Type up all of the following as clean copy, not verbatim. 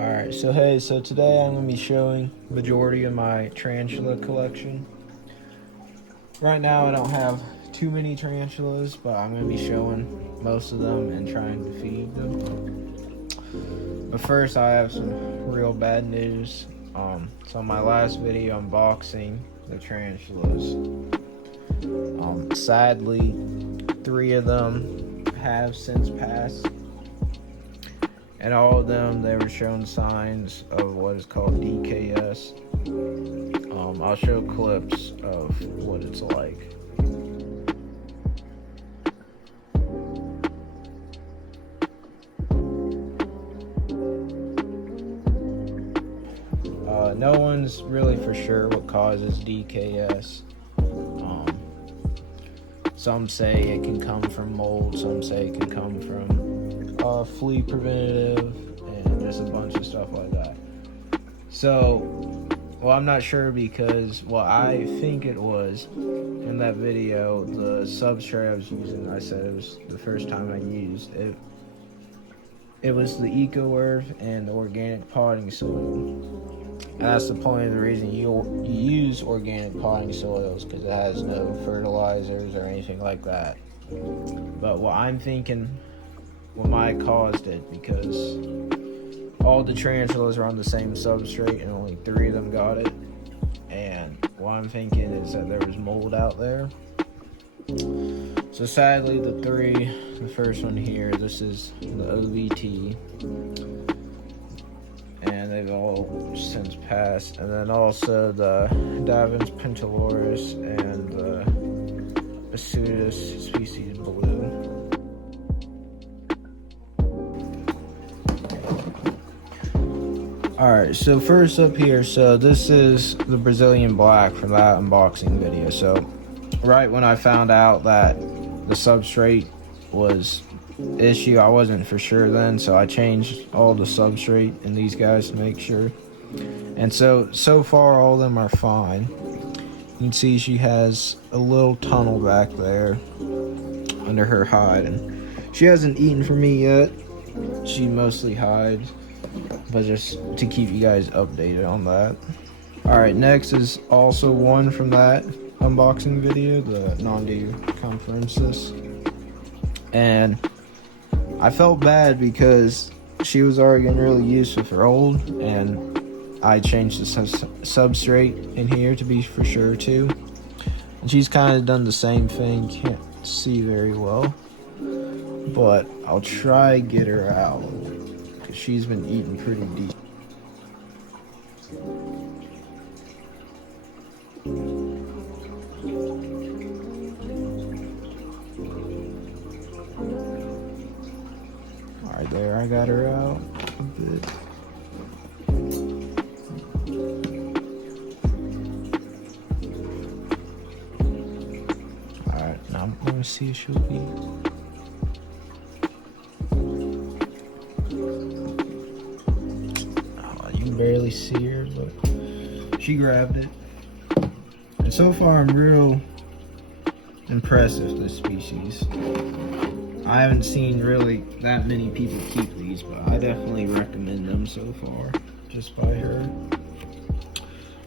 Alright, so today I'm going to be showing the majority of my tarantula collection. Right now I don't have too many tarantulas, but I'm going to be showing most of them and trying to feed them. But first I have some real bad news. So my last video unboxing the tarantulas, sadly 3 of them have since passed. And all of them, they were showing signs of what is called DKS. I'll show clips of what it's like. No one's really for sure what causes DKS. Some say it can come from mold, some say it can come from flea preventative, and just a bunch of stuff like that. So, well, I'm not sure because what I think it was in that video, the substrate I was using, I said it was the first time I used it. It was the eco-earth and the organic potting soil. And that's the point of the reason you use organic potting soils, because it has no fertilizers or anything like that. But what I'm thinking, what might have caused it, because all the tarantulas are on the same substrate and only 3 of them got it. And what I'm thinking is that there was mold out there. So sadly, the first one here, this is the OVT, and they've all since passed. And then also the Davins pentaurus and the Basutus species blue. Alright, so first up here, so this is the Brazilian black from that unboxing video. So right when I found out that the substrate was issue, I wasn't for sure then, so I changed all the substrate in these guys to make sure. And so far all of them are fine. You can see she has a little tunnel back there under her hide, and she hasn't eaten for me yet. She mostly hides, but just to keep you guys updated on that. Alright, next is also one from that unboxing video, the Nhandu conferences. And I felt bad because she was already getting really used with her old, and I changed the substrate in here to be for sure too. And she's kind of done the same thing, can't see very well, but I'll try get her out. She's been eating pretty deep. Alright, there, I got her out a bit. Alright, now I'm gonna see if she'll eat. Barely see her, but she grabbed it. And so far I'm real impressed with this species. I haven't seen really that many people keep these, but I definitely recommend them so far, just by her.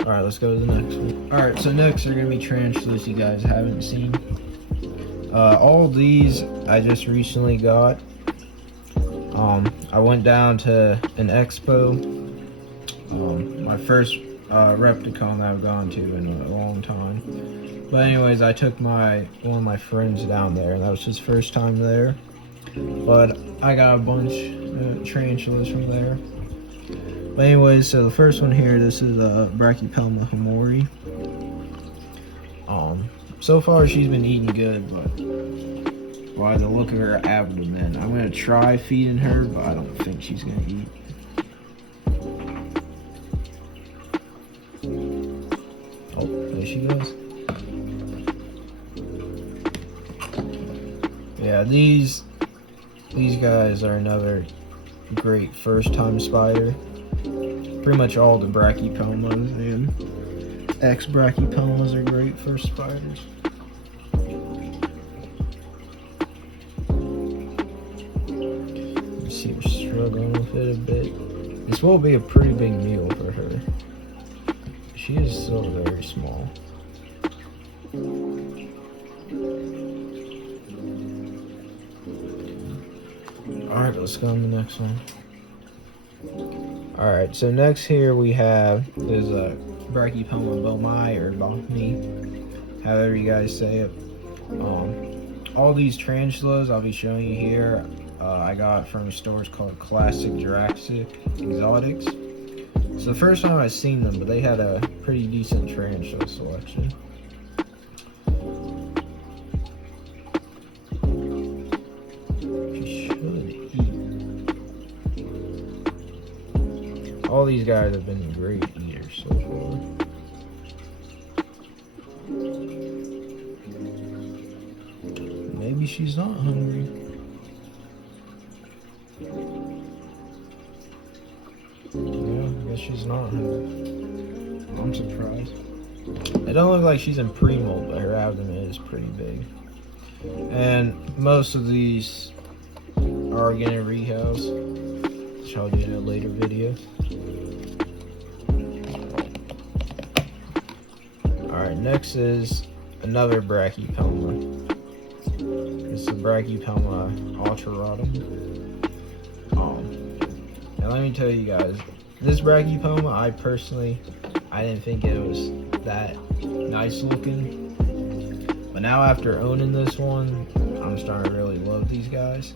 Alright, let's go to the next one. Alright, so next are going to be tarantulas you guys haven't seen. All these I just recently got. I went down to an expo. My first Repticon I've gone to in a long time. But anyways, I took one of my friends down there, and that was his first time there. But I got a bunch of tarantulas from there. But anyways, so the first one here, this is a Brachypelma hamorii. So far she's been eating good, but by the look of her abdomen, I'm gonna try feeding her, but I don't think she's gonna eat. There she goes. Yeah, these guys are another great first time spider. Pretty much all the Brachypelmas and ex-Brachypelmas are great first spiders. You see her struggling with it a bit. This will be a pretty big meal for her. She is still very small. Alright, let's go on the next one. Alright, so next here we have is a Brachypelma boehmei or boehmei, however you guys say it. All these tarantulas I'll be showing you here, I got from stores called Classic Jurassic Exotics. It's the first time I've seen them, but they had a pretty decent tarantula selection. She should eat. All these guys have been great eaters so far. Maybe she's not hungry. Yeah, I guess she's not hungry. I'm surprised. It don't look like she's in pre-molt, but her abdomen is pretty big. And most of these are getting rehoused, which I'll do in a later video. Alright, next is another Brachypelma. It's the Brachypelma auratum. And let me tell you guys, this Brachypelma, I didn't think it was that nice looking. But now after owning this one, I'm starting to really love these guys.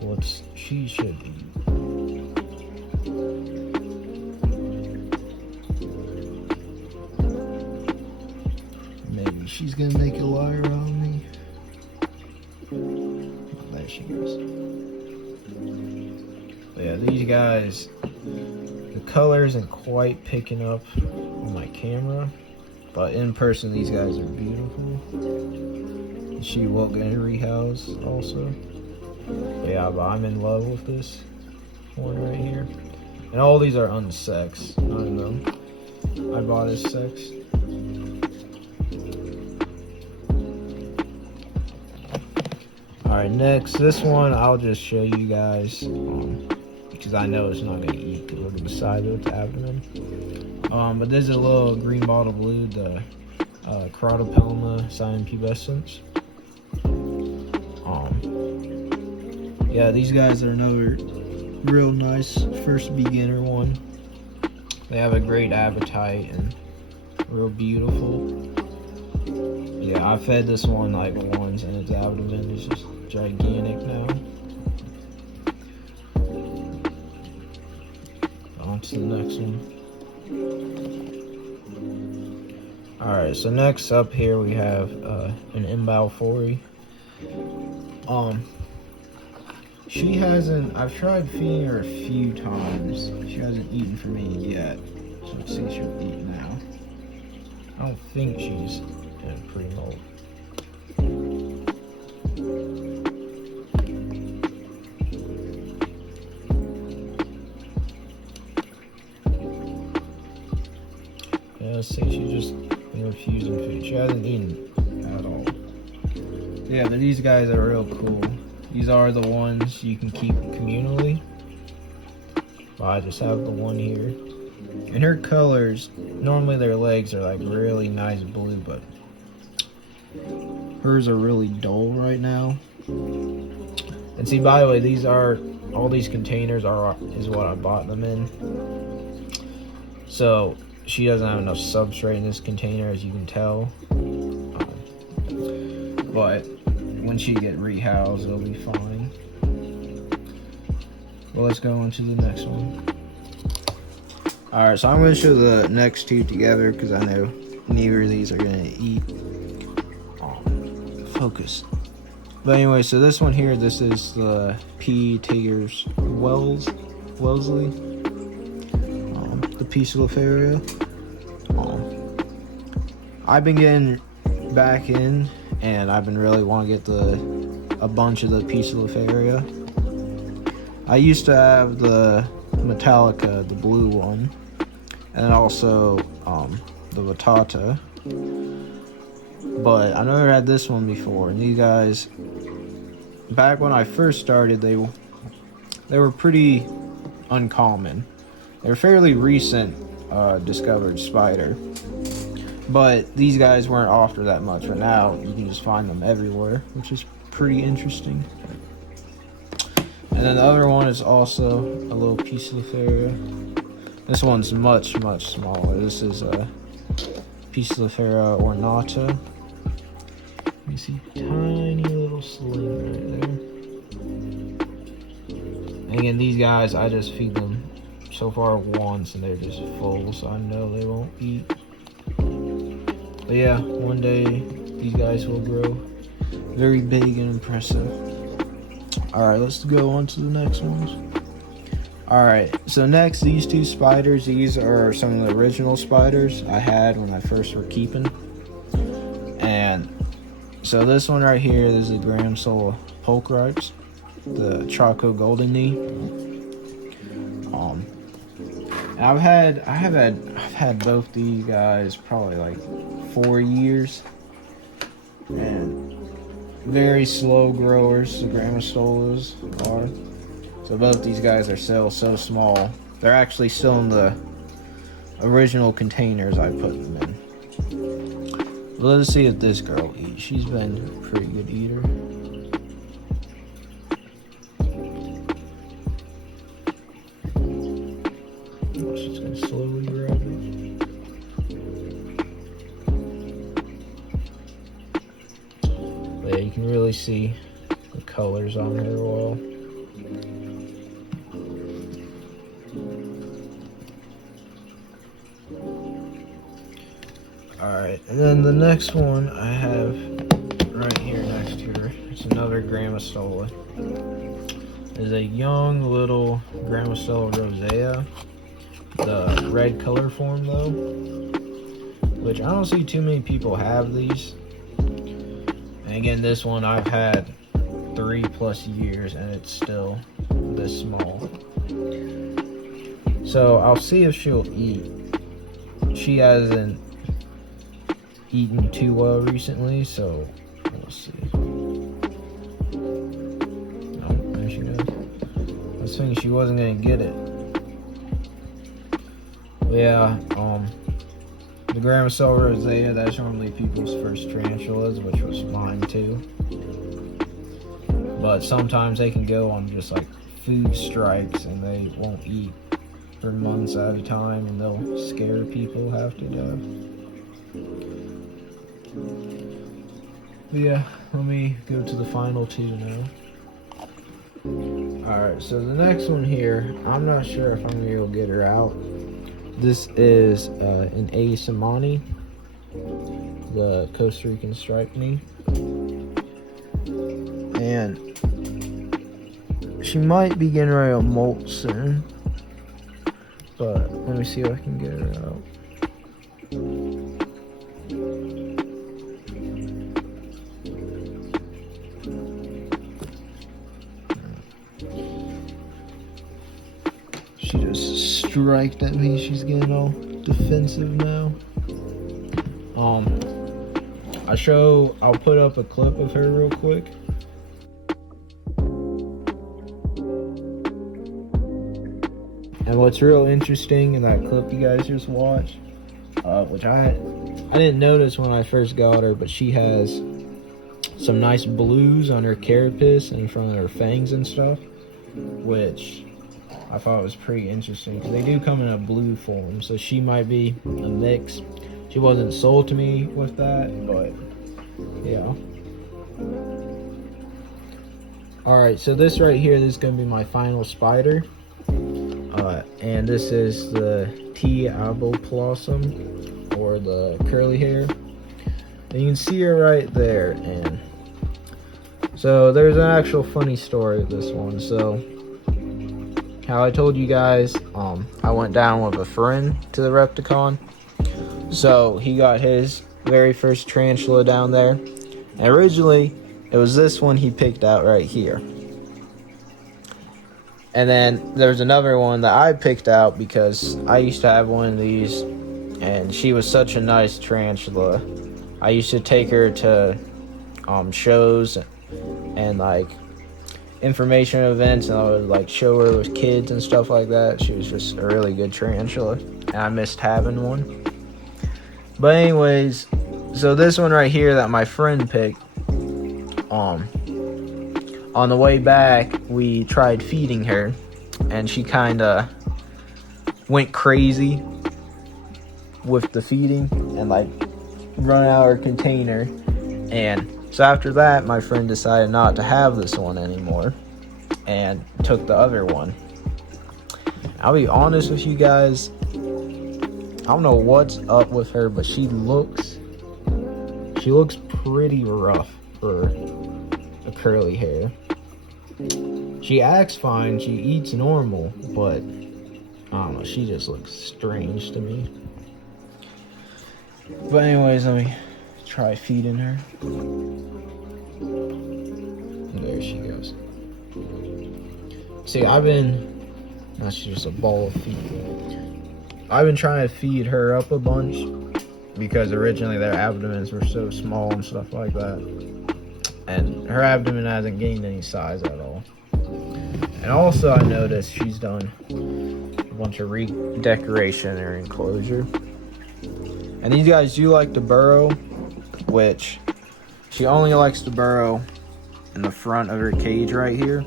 What she should eat. Maybe she's gonna make a liar out of me. There she goes. But yeah, these guys, the color isn't quite picking up on my camera, but in person these guys are beautiful. She will get rehoused also. But yeah, but I'm in love with this one right here. And all these are unsexed. None of them I bought as sex. Alright, next, this one I'll just show you guys because I know it's not going to eat because look at the side of its abdomen. But there's a little green bottle blue, the Chromatopelma cyaneopubescens. Yeah, these guys are another real nice first beginner one. They have a great appetite and real beautiful. Yeah, I fed this one like once and its abdomen is just gigantic now. On to the next one. Alright, so next up here we have an balfouri. She hasn't, I've tried feeding her a few times. She hasn't eaten for me yet. So let's see if she'll eat now. I don't think she's in pre-molt. Yeah, let's see, she's just been refusing food. She hasn't eaten at all. Yeah, but these guys are real cool. These are the ones you can keep communally. But I just have the one here. And her colors, normally their legs are like really nice blue, but hers are really dull right now. And see, by the way, these are, all these containers is what I bought them in. So she doesn't have enough substrate in this container, as you can tell. But when she get rehoused, it'll be fine. Well, let's go on to the next one. Alright, so I'm going to show the next two together because I know neither of these are going to eat. Focus. But anyway, so this one here, this is the Wellesley, the Poecilotheria. I've been getting back in, and I've been really wanting to get a bunch of the Poecilotheria. I used to have the Metallica, the blue one, and also the Vatata. But I never had this one before, and these guys, back when I first started, they were pretty uncommon. They're fairly recent discovered spider, but these guys weren't offered that much. But now you can just find them everywhere, which is pretty interesting. And then the other one is also a little Poecilotheria. This one's much smaller. This is a Poecilotheria ornata. You see tiny little sling right there. And again, these guys, I just feed them so far once and they're just full, so I know they won't eat. But yeah, one day these guys will grow very big and impressive. Alright, let's go on to the next ones. Alright, so next, these two spiders, these are some of the original spiders I had when I first were keeping. And so this one right here, this is the Grammostola pulchripes, the Choco golden knee. I've had both these guys probably like 4 years, and very slow growers, the Grammostolas are. So both these guys are still so small. They're actually still in the original containers I put them in. Let's see if this girl eats. She's been a pretty good eater. She's gonna slowly grab it. But yeah, you can really see the colors on her wall. Alright, and then the next one I have right here next to her, it's another Grammostola. It's a young little Grammostola rosea, the red color form though, which I don't see too many people have these. And again, this one I've had 3+ years and it's still this small. So I'll see if she'll eat. She hasn't eaten too well recently, so we'll see. Oh, there she goes. I was thinking she wasn't gonna get it. But yeah, the Grammostola rosea, that's normally people's first tarantulas, which was mine too. But sometimes they can go on just like food strikes and they won't eat for months at a time, and they'll scare people half to death. But yeah, let me go to the final two now. Alright, so the next one here, I'm not sure if I'm gonna be able to get her out. This is an seemanni, the Costa Rican striped knee. And she might be getting ready to molt soon, but let me see if I can get her out. She just striked at me. She's getting all defensive now. I'll put up a clip of her real quick. And what's real interesting in that clip you guys just watched, which I didn't notice when I first got her, but she has some nice blues on her carapace and in front of her fangs and stuff, which I thought was pretty interesting because they do come in a blue form, so she might be a mix. She wasn't sold to me with that, but yeah. Alright, so this right here, this is going to be my final spider. And this is the albopilosus, or the curly hair. And you can see her right there. And so there's an actual funny story with this one. So how I told you guys, I went down with a friend to the Repticon. So he got his very first tarantula down there. And originally, it was this one he picked out right here. And then there's another one that I picked out because I used to have one of these, and she was such a nice tarantula. I used to take her to shows and like information events, and I would like show her with kids and stuff like that. She was just a really good tarantula, and I missed having one. But anyways, so this one right here that my friend picked, on the way back we tried feeding her, and she kind of went crazy with the feeding and like run out her container. And so after that, my friend decided not to have this one anymore and took the other one. I'll be honest with you guys, I don't know what's up with her, but she looks pretty rough for a curly hair. She acts fine, she eats normal, but I don't know, she just looks strange to me. But anyways, let me try feeding her. There she goes. See, now she's just a ball of feed. I've been trying to feed her up a bunch because originally their abdomens were so small and stuff like that. And her abdomen hasn't gained any size at all. And also I noticed she's done a bunch of redecoration in her enclosure. And these guys do like to burrow, which she only likes to burrow in the front of her cage right here,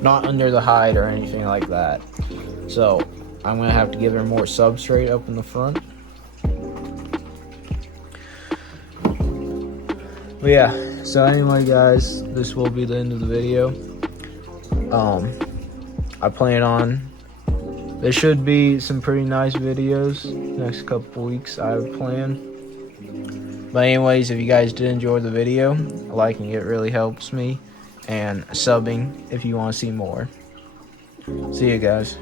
not under the hide or anything like that. So I'm gonna have to give her more substrate up in the front. But yeah, so anyway guys, this will be the end of the video. I plan on, there should be some pretty nice videos next couple weeks, I have planned. But anyways, if you guys did enjoy the video, liking it really helps me, and subbing if you want to see more. See you guys.